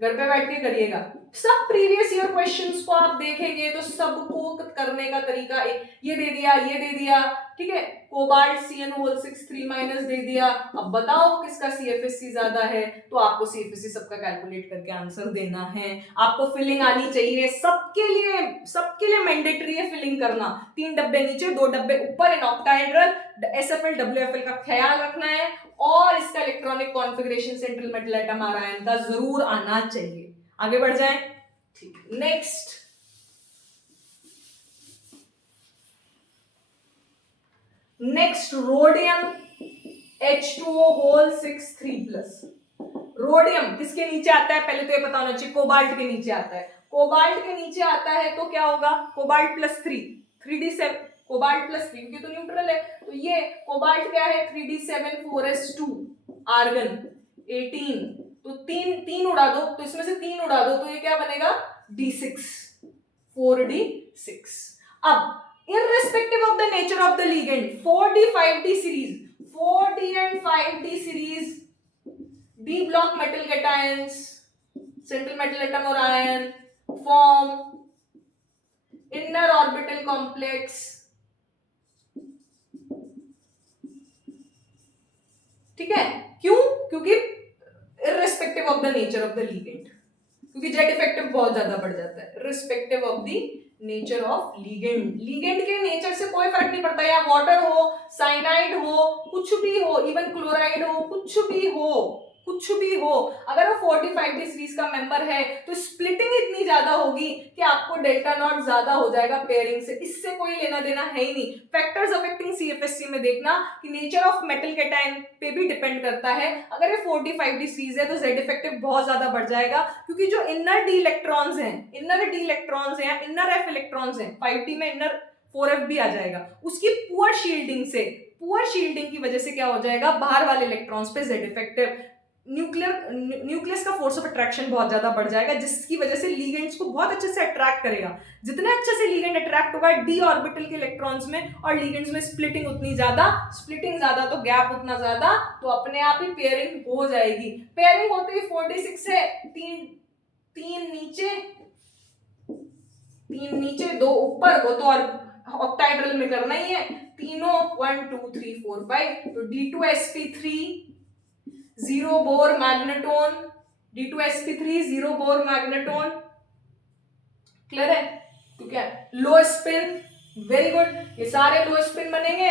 घर पे बैठ के करिएगा, सब प्रीवियस ईयर क्वेश्चंस को आप देखेंगे तो सबको करने का तरीका ये दे दिया, ये दे दिया, ठीक है, कोबाल्ट CN6 3- दे दिया, अब बताओ किसका CFSC ज्यादा है, तो आपको CFSC सबका कैलकुलेट करके आंसर देना है, आपको फिलिंग आनी चाहिए, सबके लिए मैंडेटरी है फिलिंग करना, 3 डब्बे नीचे 2 डब्बे ऊपर इन ऑक्टाहेड्रल, SFL WFL का ख्याल रखना है, और इसका electronic configuration central metal atom ion का जरूर आना चाहिए। आगे बढ़ जाएं, ठीक, नेक्स्ट रोडियम H2O 6 3+, रोडियम किसके नीचे आता है, पहले तो ये पता होना चाहिए, कोबाल्ट के नीचे आता है, कोबाल्ट के नीचे आता है तो क्या होगा, कोबाल्ट +3 3d7, कोबाल्ट +3 क्योंकि तो न्यूट्रल है, तो ये कोबाल्ट क्या है 3d7 4s2, आर्गन 18, तो तीन उड़ा दो, तो इसमें से 3 उड़ा दो, तो ये क्या बनेगा d6 4d6। अब irrespective of the nature of the ligand 4d 5d series, 4d and 5d series d block metal cations, central metal atom or ion form inner orbital complex, ठीक है, क्यों, क्योंकि irrespective of the nature of the ligand, क्योंकि Z effective बहुत ज्यादा बढ़ जाता है, irrespective of the nature of ligand, ligand के नेचर से कोई फर्क नहीं पड़ता, या वाटर हो, साइनाइड हो, कुछ भी हो, इवन क्लोराइड हो, कुछ भी हो, अगर वो 45 सीरीज का मेंबर है तो स्प्लिटिंग इतनी ज्यादा होगी कि आपको डेल्टा नॉट ज्यादा हो जाएगा पेयरिंग से, इससे कोई लेना देना है ही नहीं। फैक्टर्स अफेक्टिंग CFSC में देखना कि नेचर ऑफ मेटल कैटायन पे भी डिपेंड करता है, अगर ये 45 सीरीज है तो जेड इफेक्टिव बहुत ज्यादा बढ़ जाएगा, क्योंकि जो इनर डी इलेक्ट्रॉन्स हैं, इनर एफ इलेक्ट्रॉन्स हैं, 5d में इनर 4f भी आ जाएगा, उसकी पुअर शील्डिंग की वजह से क्या हो जाएगा, बाहर वाले इलेक्ट्रॉन्स पे जेड इफेक्टिव, न्यूक्लियस का फोर्स ऑफ अट्रैक्शन बहुत ज्यादा बढ़ जाएगा, जिसकी वजह से लीगेंड्स को बहुत अच्छे से अट्रैक्ट करेगा। जितने अच्छे से लीगेंड अट्रैक्ट होगा डी ऑर्बिटल के इलेक्ट्रॉन्स में और लीगेंड्स में स्प्लिटिंग उतनी ज्यादा, स्प्लिटिंग ज्यादा तो गैप उतना ज्यादा, तो अपने आप ही पेयरिंग हो जाएगी। पेयरिंग होते ही 46 से तीन नीचे दो ऊपर, वो तो और ऑक्टाहेड्रल में करना ही है। तीनों 1 2 3 4 5, तो D2sp3 0 Bohr magneton, D2sp3 0 Bohr magneton. Clear है? तो क्या लो स्पिन, वेरी गुड। ये सारे लो स्पिन बनेंगे,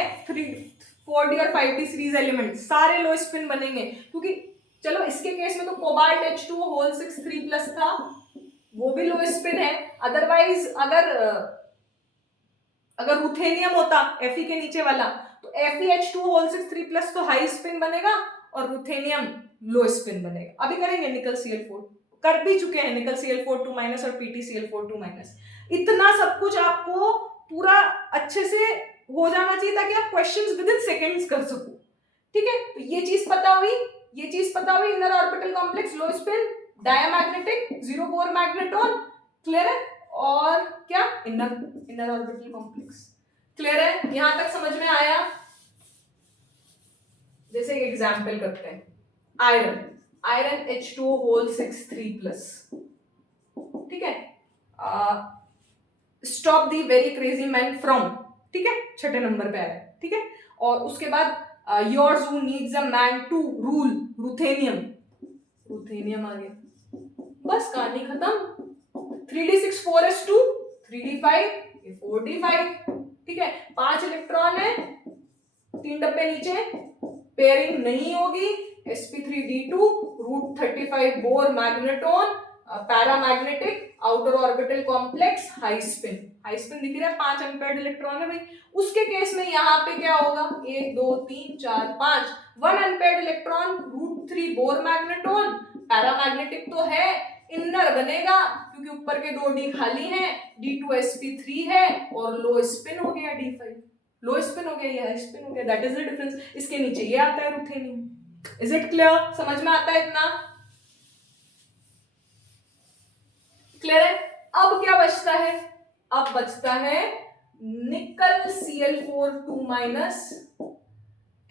4d और 5d सीरीज एलिमेंट सारे लो स्पिन बनेंगे, क्योंकि चलो इसके केस में तो कोबाल्ट H2 होल 6 3+ था, वो भी लो स्पिन है। अदरवाइज अगर रुथेनियम होता Fe के नीचे वाला, तो FeH2 होल 6 3+ तो हाई स्पिन बनेगा और रुथेनियम लो स्पिन बनेगा। अभी करेंगे निकल Cl4, कर भी चुके हैं निकल Cl4 2- और PtCl4 2-। इतना सब कुछ आपको पूरा अच्छे से हो जाना चाहिए ताकि आप क्वेश्चंस विद इन सेकंड्स कर सको। ठीक है, तो ये चीज पता हुई, inner orbital complex low spin, diamagnetic, 0 Bohr magneton. Clear है? और क्या इनर ऑर्बिटल कॉम्प्लेक्स। क्लियर है? यहां तक समझ में आया? जैसे एक एग्जांपल करते हैं, आयरन H2 होल 6 3+। ठीक है, stop the very crazy man from, ठीक है, 6 नंबर पे आया। ठीक है, और उसके बाद yours who needs a man to rule ruthenium आ गया, बस कहानी खत्म। 3d6 4s2 3d5 4d5। ठीक है, 5 इलेक्ट्रॉन है, 3 डब्बे नीचे, पेयरिंग नहीं होगी, sp3d2 √35 Bohr magneton, paramagnetic, outer orbital complex, high spin दिख रहा है, 5 अनपेयर्ड इलेक्ट्रॉन है भाई। उसके केस में यहाँ पे क्या होगा, 1 2 3 4 5, 1 unpaired electron √3 bore magneton, paramagnetic तो है, इनर बनेगा क्योंकि ऊपर के 2 डी खाली हैं, D2sp3 है और लो स्पिन हो गया D5, लो स्पिन हो गया, ये हाई स्पिन हो गया। That is the difference. इसके नीचे ये आता है रुथेनियम। Is it clear? समझ में आता है इतना? क्लियर है? अब क्या बचता है? अब बचता है निकल Cl4 2-।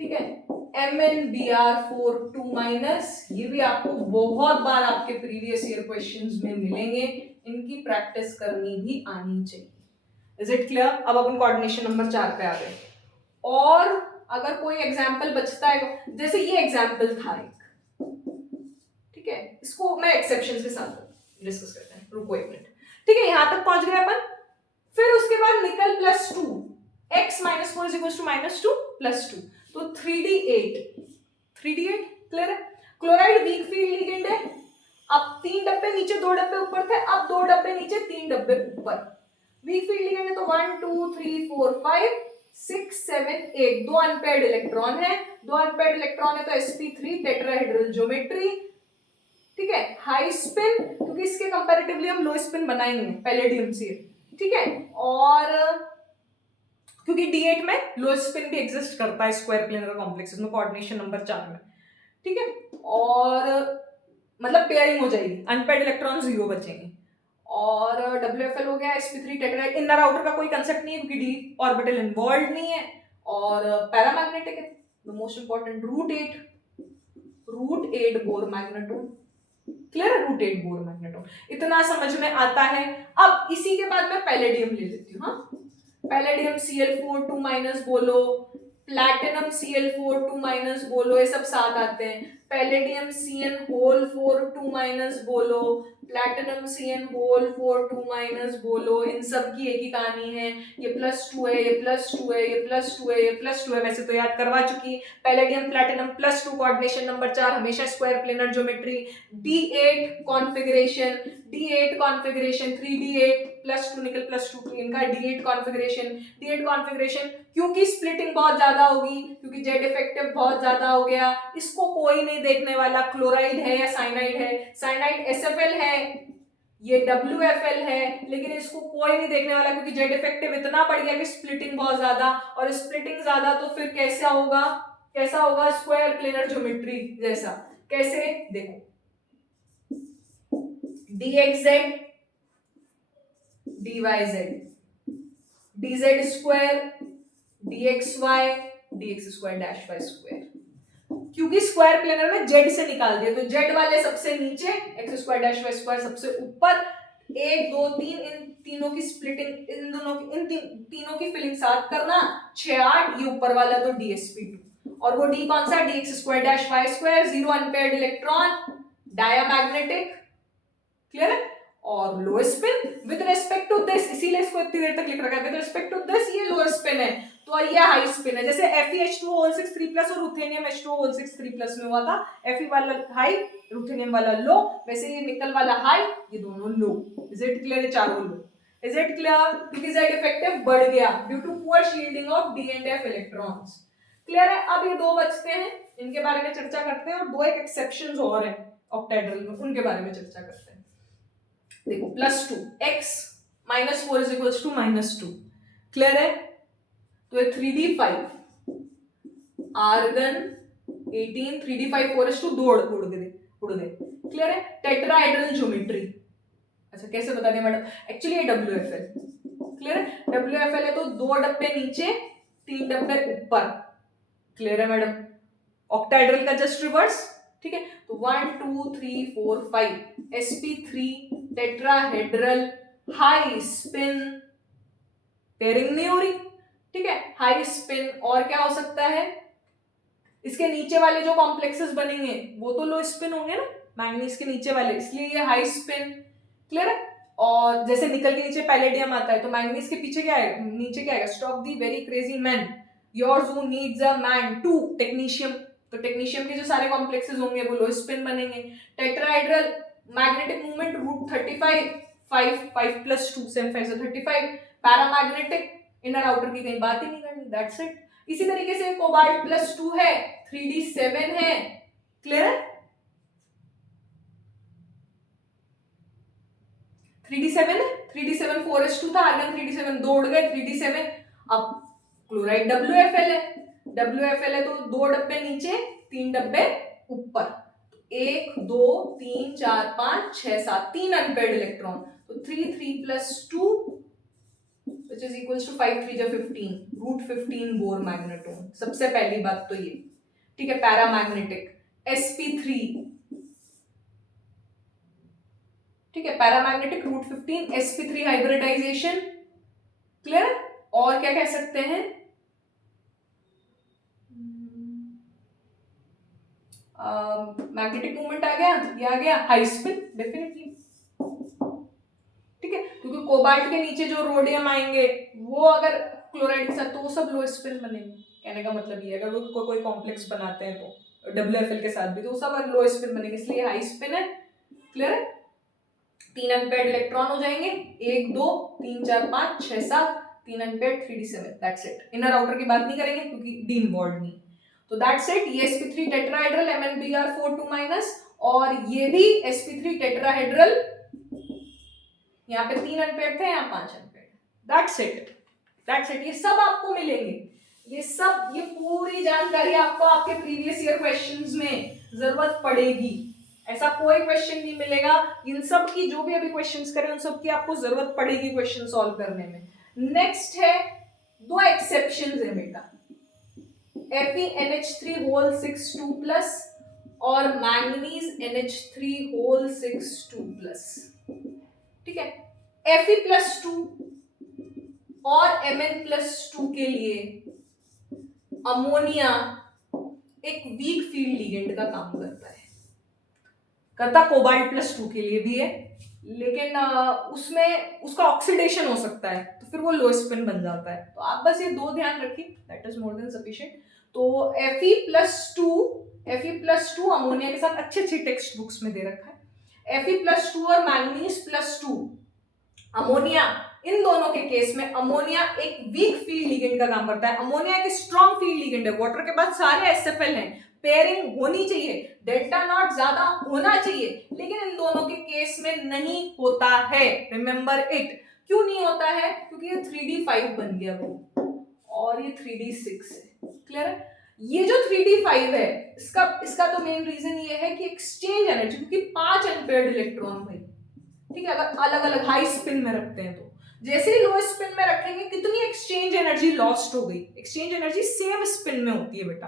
ठीक है, MnBr4 2-। ये भी आपको बहुत बार आपके प्रीवियस ईयर क्वेश्चंस में मिलेंगे, इनकी प्रैक्टिस करनी भी आनी चाहिए। Is it clear? अब अपन कोऑर्डिनेशन नंबर 4 पे आ गए। और अगर कोई एग्जाम्पल बचता है, जैसे ये एग्जाम्पल था एक, ठीक है, इसको मैं एक्सेप्शन के साथ डिस्कस करते हैं, रुको एक मिनट। ठीक है, यहां तक पहुंच गए अपन। फिर उसके बाद निकल +2, x - 4 = -2 +2, तो 3d8। क्लियर है? क्लोराइड वीक फील्ड लिगेंड है। अब 3 डब्बे नीचे 2 डब्बे ऊपर थे, अब 2 डब्बे नीचे 3 डब्बे ऊपर। वीक फील्ड लिगेंड है तो 1 2 3 4 5 6 7 8, 2 अनपेयर्ड इलेक्ट्रॉन है, 2 अनपेयर्ड इलेक्ट्रॉन है तो sp3 टेट्राहेड्रल ज्योमेट्री। ठीक है, हाई स्पिन क्योंकि इसके कंपैरेटिवली हम लो स्पिन बनाएंगे पैलेडियम से। ठीक है, और क्योंकि D8 में लो स्पिन भी एग्जिस्ट करता है स्क्वायर प्लेनर कॉम्प्लेक्सेस में, कोऑर्डिनेशन नंबर 4 में। ठीक है, और मतलब पेयरिंग हो जाएगी, अनपेयर्ड इलेक्ट्रॉन 0 बचेंगे। और WFL हो गया, sp3 टेट्राहेड, इनर आउटर का कोई कंसेप्ट नहीं है क्योंकि d ऑर्बिटल इन्वॉल्व नहीं है। और पैरामैग्नेटिक है, the most important, √8 Bohr magneton. Clear है? √8 बोर मैग्नेटोन, इतना समझ में आता है। अब इसी के बाद मैं पैलेडियम ले लेती हूँ। हाँ, पैलेडियम Cl4 2- बोलो, प्लैटिनम Cl4 2- बोलो, ये सब साथ आते हैं। पैलेडियम CN होल 4 2- बोलो, प्लैटिनम CN होल 4 2- बोलो, इन सब की एक ही कहानी है। ये +2 है, ये +2 है, ये +2 है, ये +2 है, वैसे तो याद करवा चुकी। पैलेडियम प्लैटिनम +2, कोऑर्डिनेशन नंबर 4, हमेशा square planar geometry. D8 configuration 3d8 +2 निकल +2 इनका D8 कॉन्फ़िगरेशन। क्योंकि स्प्लिटिंग बहुत ज्यादा होगी, क्योंकि जेड इफेक्टिव बहुत ज्यादा हो गया, इसको कोई नहीं देखने वाला, क्लोराइड है या साइनाइड है। साइनाइड SFL है, ये WFL है, लेकिन इसको कोई नहीं देखने वाला क्योंकि जेड इफेक्टिव इतना बढ़ गया कि स्प्लिटिंग बहुत ज्यादा, और स्प्लिटिंग ज्यादा तो फिर कैसा होगा, स्क्वायर प्लेनर ज्योमेट्री जैसा। कैसे, देखो dxz dyz dz square dxy dx square dash y square, क्योंकि स्क्वायर प्लेनर में z से निकाल दिया तो z वाले सबसे नीचे, x square dash y square सबसे ऊपर, 1 2 3 इन तीनों की स्प्लिटिंग, इन दोनों की तीनों की फिलिंग साथ करना, 6 8, ये ऊपर वाला तो dsp2 और वो d कौन सा, dx square dash y square, 0 unpaired electron, diamagnetic, clear है, और low spin with respect to this, इसीलिए इसको इतनी देर तक लिख रखा है, विद रिस्पेक्ट टू दिस ये लो स्पिन है तो ये हाई स्पिन है, जैसे FeH2O6 3+ और रुथेनियम H2O6 3+ में हुआ था, Fe वाला हाई रुथेनियम वाला लो, वैसे ये निकल वाला हाई, ये दोनों लो। इज इट क्लियर, है चारों लो, इज इट क्लियर, क्योंकि Z इफेक्टिव बढ़ गया due to poor shielding of D and F electrons, clear है। अब ये दो बचते हैं, इनके बारे में चर्चा करते हैं, और दो एक एक्सेप्शंस और हैं ऑक्टाहेड्रल में, उनके बारे में चर्चा करते हैं। देखो +2 x -4 = -2, क्लियर है, तो ये 3d5 आर्गन 18 3d5 4:2 उड़ गए, क्लियर है। टेट्राहेड्रल ज्योमेट्री, अच्छा कैसे बता दिया मैडम, एक्चुअली ये WFL, क्लियर है, WFL है तो 2 डब्बे नीचे 3 डब्बे ऊपर, क्लियर है मैडम, ऑक्टाहेड्रल का जस्ट रिवर्स, ठीक है। तो 1 2 3 4 5 sp3 tetrahedral high spin, pairing नहीं हो रही, ठीक है, हाई स्पिन, और क्या हो सकता है, इसके नीचे वाले जो कॉम्प्लेक्सेस बनेंगे वो तो लो स्पिन होंगे ना, मैंगनीज के नीचे वाले, इसलिए ये हाई स्पिन, क्लियर है। और जैसे निकल के नीचे पैलेडियम आता है तो मैंगनीज के पीछे क्या है, नीचे क्या है, stop the very crazy man, yours who needs a man to, technetium, तो टेक्नीशियम के जो सारे कॉम्प्लेक्सेस होंगे वो लो स्पिन बनेंगे। टेट्राहेड्रल मैग्नेटिक मूवमेंट √35 5 5 + 2 7 5 से 35, पैरामैग्नेटिक, इनर आउटर की कहीं बात ही नहीं करनी, दैट्स इट। इसी तरीके से कोबाल्ट +2 है, 3d7 है, क्लियर है, 3d7 है, 3d7 4s2 था, आर्गन 3d7 2 उड़ गए, 3d7, अब क्लोराइड WFL है, WFL है तो 2 डब्बे नीचे 3 डब्बे ऊपर, 1 2 3 4 5 6 7, 3 अनपेयर्ड इलेक्ट्रॉन, तो 3 3 + 2 which is equals to 5 3 = 15, √15 bore magneton, सबसे पहली बात तो ये, ठीक है। पैरामैग्नेटिक sp3, ठीक है, पैरामैग्नेटिक √15 sp3 हाइब्रिडाइजेशन, क्लियर, और क्या कह सकते हैं, मैग्नेटिक मूवमेंट आ गया, ये आ गया हाई स्पिन डेफिनेटली, ठीक है, क्योंकि कोबाल्ट के नीचे जो रोडियम आएंगे वो अगर क्लोराइड के साथ तो वो सब लो स्पिन बनेंगे, कहने का मतलब ये अगर वो कोई कॉम्प्लेक्स बनाते हैं तो WFL के साथ भी तो वो सब लो स्पिन बनेंगे, इसलिए हाई स्पिन है, क्लियर है। 3 अनपेयर्ड इलेक्ट्रॉन हो जाएंगे, 1 2 3 4 5 6 7, 3 unpaired 3d7, that's it. Inner outer की बात नहीं करेंगे क्योंकि डी इन्वॉल्व नहीं, तो दैट्स इट। ये sp3 टेट्राहेड्रल MnBr4 2-, और ये भी sp3 टेट्राहेड्रल, यहाँ पे 3 अनपेयर्ड थे, यहाँ 5 unpaired, that's it, that's it. ये सब आपको मिलेंगे, ये सब, ये पूरी जानकारी आपको आपके प्रीवियस ईयर क्वेश्चंस में जरूरत पड़ेगी, ऐसा कोई क्वेश्चन नहीं मिलेगा, इन सब की जो भी अभी क्वेश्चंस करें उन सब की आपको जरूरत पड़ेगी क्वेश्चन सॉल्व करने में। नेक्स्ट है, दो एक्सेप्शंस है बेटा, FeNH3 6 2+ और मैंगनीज NH3 6 2+, ठीक है। Fe+2 और Mn+2 के लिए अमोनिया एक वीक फील्ड लिगेंड का काम करता है, करता कोबाल्ट +2 के लिए भी है, लेकिन उसमें उसका ऑक्सीडेशन हो सकता है तो फिर वो लो स्पिन बन जाता है, तो आप बस ये दो ध्यान रखिए, that is more than sufficient. तो Fe+2 अमोनिया के साथ अच्छी टेक्स्ट बुक्स में दे रखा है, Fe+2 और मैंगनीज +2 अमोनिया, इन दोनों के केस में अमोनिया एक वीक फील्ड लिगेंड का काम करता है, अमोनिया एक स्ट्रॉन्ग फील्ड लिगेंड है, वाटर के बाद सारे SFL हैं, पेयरिंग होनी चाहिए, डेल्टा नॉट ज्यादा होना चाहिए, लेकिन इन दोनों के केस में नहीं होता है, रिमेंबर इट। क्यों नहीं होता है, क्योंकि ये 3d5 बन गया वो और ये 3d6 है, क्लियर है। ये जो 3d5 है, इसका तो मेन रीजन ये है कि एक्सचेंज एनर्जी, क्योंकि 5 अनपेयर्ड इलेक्ट्रॉन भाई, ठीक है, अगर अलग अलग हाई स्पिन में रखते हैं तो जैसे ही लो स्पिन में रखेंगे कितनी एक्सचेंज एनर्जी लॉस्ट हो गई। एक्सचेंज एनर्जी सेम स्पिन में होती है बेटा।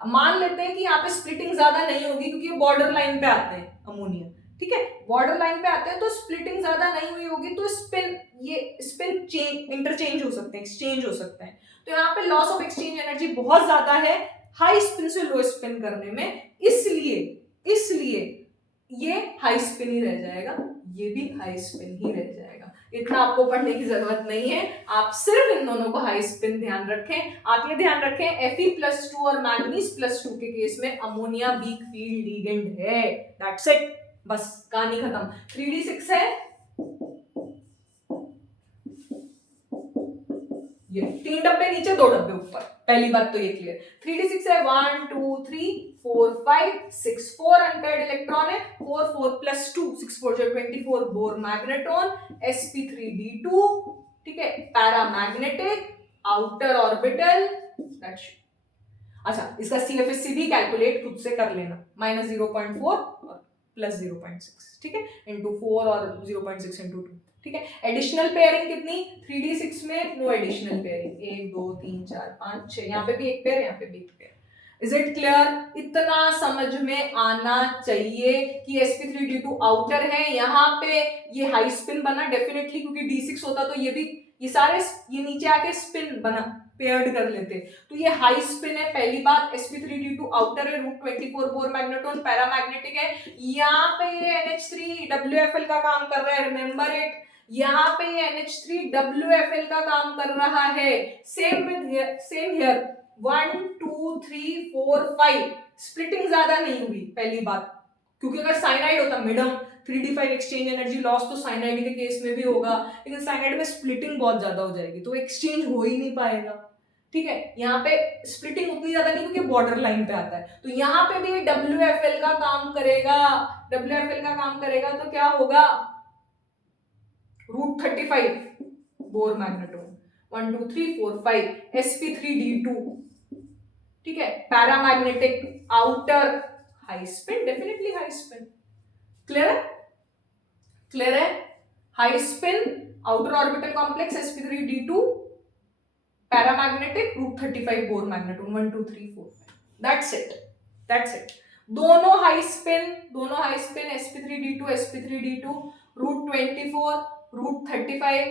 अब मान लेते हैं कि यहाँ पे स्प्लिटिंग ज्यादा नहीं होगी क्योंकि बॉर्डर लाइन पे आते हैं अमोनिया, ठीक है, बॉर्डर लाइन पे आते हैं तो स्प्लिटिंग ज्यादा नहीं हुई होगी, तो स्पिन चेंज इंटरचेंज हो सकते हैं, एक्सचेंज हो सकते हैं। तो यहाँ पे लॉस ऑफ एक्सचेंज एनर्जी बहुत ज्यादा है हाई स्पिन से लो स्पिन करने में, इसलिए ये हाई स्पिन ही रह जाएगा, ये भी हाई स्पिन ही रह जाएगा। इतना आपको पढ़ने की जरूरत नहीं है, आप सिर्फ इन दोनों को हाई स्पिन ध्यान रखें। आप ये ध्यान रखें Fe+2 और मैंगनीज+2 के केस में अमोनिया वीक फील्ड लिगेंड है, दैट्स इट, बस कहानी खत्म। 3d6 है, ये 3 डब्बे नीचे 2 डब्बे ऊपर, पहली बात तो ये क्लियर। 3d6 है, 1 2 3 4 5 6 4 अनपेयर्ड इलेक्ट्रॉन है, 4 4 + 2 6 4 24 बोर मैग्नेट्रॉन, sp3d2, ठीक है, पैरामैग्नेटिक आउटर ऑर्बिटल, दैट्स। अच्छा, इसका CFSC भी कैलकुलेट खुद से कर लेना, -0.4 और +0.6, ठीक है, इंटू 4 और 0.6 इंटू 2, ठीक है। एडिशनल पेयरिंग कितनी 3d6 में? नो एडिशनल पेयरिंग, 1 2 3 4 5 6, यहाँ पे भी एक पेयर, यहाँ पे भी एक पेयर। Is it clear? इतना समझ में आना चाहिए कि sp3d2 आउटर है, यहाँ पे ये हाई स्पिन बना डेफिनेटली, क्योंकि d6 होता तो ये भी, ये सारे ये नीचे आके स्पिन बना, पेयर्ड कर लेते, तो ये हाई स्पिन है पहली बात। sp3d2 आउटर है, √24 बोर मैग्नेट्रॉन, पैरामैग्नेटिक है, यहाँ पे ये NH3 WFL का काम कर रहा है, रिमेंबर इट, यहाँ पे ये NH3 WFL का काम कर रहा है। सेम हियर 1 2 3 4 5, स्प्लिटिंग ज्यादा नहीं हुई पहली बात, क्योंकि अगर साइनाइड होता medium 3d5 exchange energy loss तो साइनाइड के केस में भी होगा, लेकिन साइनाइड में स्प्लिटिंग बहुत ज्यादा हो जाएगी तो एक्सचेंज हो ही नहीं पाएगा, ठीक है। यहाँ पे स्प्लिटिंग उतनी ज्यादा नहीं क्योंकि बॉर्डर लाइन पे आता है, तो यहाँ पे भी WFL का काम करेगा, WFL का काम करेगा तो क्या होगा, √35 बोर मैग्नेट्रॉन, 1 2 3 4 5 sp3d2, ठीक है, paramagnetic outer high spin, definitely high spin, clear है, high spin outer orbital complex sp3d2, paramagnetic √35 Bohr magnetron, 1 2 3 4 5, that's it. दोनों high spin sp3d2 √24 √35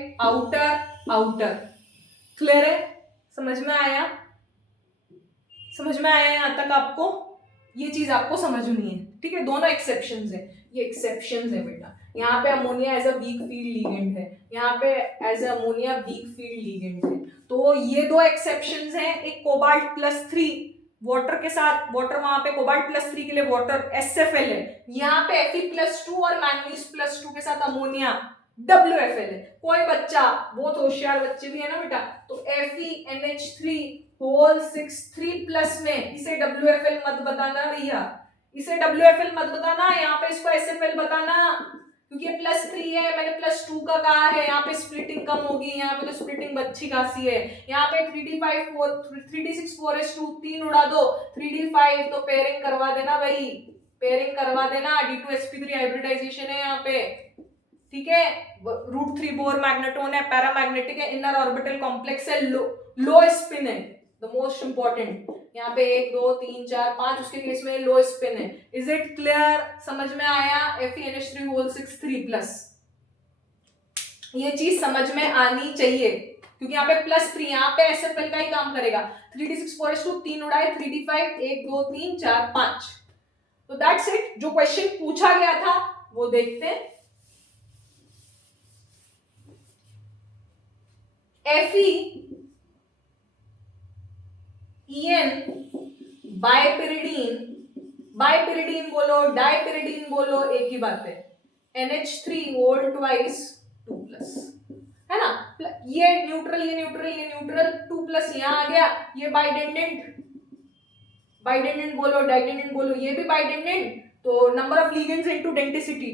outer, clear है, समझ में आया यहां तक आपको? ये चीज आपको समझनी है, ठीक है। दोनों एक्सेप्शंस है, ये एक्सेप्शंस है बेटा। यहाँ पे ammonia as a weak field ligand है, यहाँ पे as a ammonia weak field ligand है, तो ये दो एक्सेप्शंस हैं। एक कोबाल्ट+3 वाटर के साथ, वाटर वहां पे कोबाल्ट+3 के लिए वाटर SFL है, यहाँ पे Fe+2 और मैंगनीज+2 के साथ अमोनिया WFL है। कोई बच्चा, बहुत होशियार बच्चे भी है ना बेटा, तो FeNH3 में इसे WFL मत बताना भैया, इसे WFL मत बताना, यहाँ पे इसको SFL बताना, क्योंकि ये +3 है, मैंने +2 का कहा है, यहाँ पे स्प्लिटिंग कम होगी, यहाँ पे तो स्प्लिटिंग अच्छी खासी है। यहाँ पे 3d6 4s2 3 उड़ा दो, 3d5 तो पेयरिंग करवा देना भाई, पेयरिंग करवा देना, d2sp3 हाइब्रिडाइजेशन है यहाँ पे, ठीक है। √3 बोर मैग्नेट्रॉन है, पैरामैग्नेटिक है, इनर ऑर्बिटल कॉम्प्लेक्स है, लो स्पिन है, द मोस्ट इंपॉर्टेंट, यहाँ पे 1 2 3 4 5 उसके केस में लो स्पिन है। Is it clear? समझ में आया? FeNH3 3+, ये चीज समझ में आनी चाहिए, क्योंकि यहाँ पे +3, यहाँ पे SFL का ही काम करेगा। 3d6 4s2 3 उड़ाए, 3d5 1 2 3 4 5, तो दैट्स इट। जो क्वेश्चन पूछा गया था वो देखते हैं। Fe EN बाइपिरिडीन बोलो, डाइपिरिडीन बोलो, एक ही बात है। NH3 वोल्ट वाइज 2+, है ना, ये न्यूट्रल 2+ यहाँ आ गया, ये बाइडेंडेंट बोलो, डाइडेंडेंट बोलो, ये भी बाइडेंडेंट, तो number of ligands into density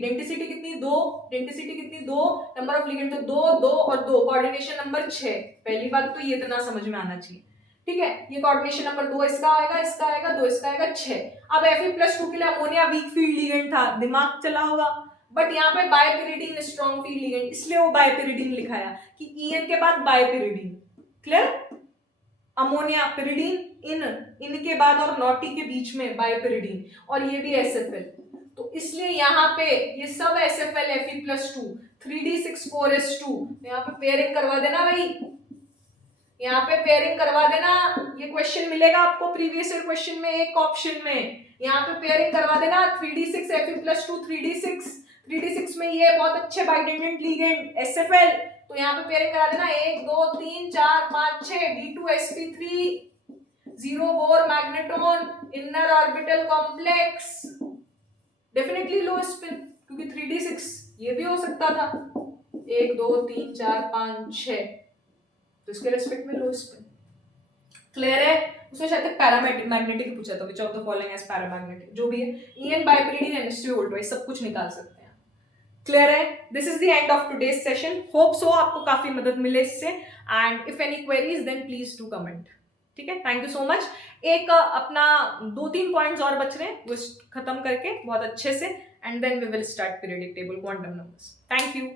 कितनी 2, नंबर ऑफ लिगेंड तो 2 2 और 2, कोऑर्डिनेशन नंबर 6। पहली बात तो ये इतना समझ में आना चाहिए, ठीक है, ये कोऑर्डिनेशन नंबर 2 इसका आएगा, इसका आएगा, 2 इसका आएगा, 6। अब Fe+2 के लिए अमोनिया वीक फील्ड लिगेंड था, दिमाग चला होगा, बट यहाँ पे बायपिरिडीन स्ट्रॉन्ग फील्ड लिगेंड, इसलिए वो बायपिरिडीन लिखाया कि En के बाद बायपिरिडीन। क्लियर? अमोनिया पिरिडीन, इन के बाद और नॉटी के बीच में बायपिरिडीन, और ये भी SFL, तो इसलिए यहाँ पे ये सब SFL Fe+2 3D6 4s2, यहाँ पे पेयरिंग करवा देना भाई, यहाँ पे पेयरिंग करवा देना, ये क्वेश्चन मिलेगा आपको प्रीवियस ईयर क्वेश्चन में एक ऑप्शन में, यहाँ पे पेयरिंग करवा देना 3D6 Fe+2 3D6 में ये बहुत अच्छे बाइडेंडेंट लिगेंड SFL, तो यहाँ पे पेयरिंग करा देना 1 2 3 4 5 6 D2sp3 0 Bohr magneton inner orbital complex, definitely low spin, क्योंकि 3D6 ये भी हो सकता था 1 2 3 4 5 6, तो इसके रेस्पेक्ट में लो स्पिन। क्लियर है? उसने शायद तक पैरामैग्नेटिक पूछा था, which of the following as paramagnetic, जो भी है, En बायपिरिडीन NH2 वोल्टवाइज सब कुछ निकाल सकते हैं। क्लियर है? This is the end of today's session, hope so आपको काफी मदद मिले इससे, and if any queries then please do comment. ठीक है, थैंक यू सो मच। एक अपना 2-3 पॉइंट्स और बच रहे हैं, वो खत्म करके बहुत अच्छे से, and then we will start periodic table quantum numbers. Thank you.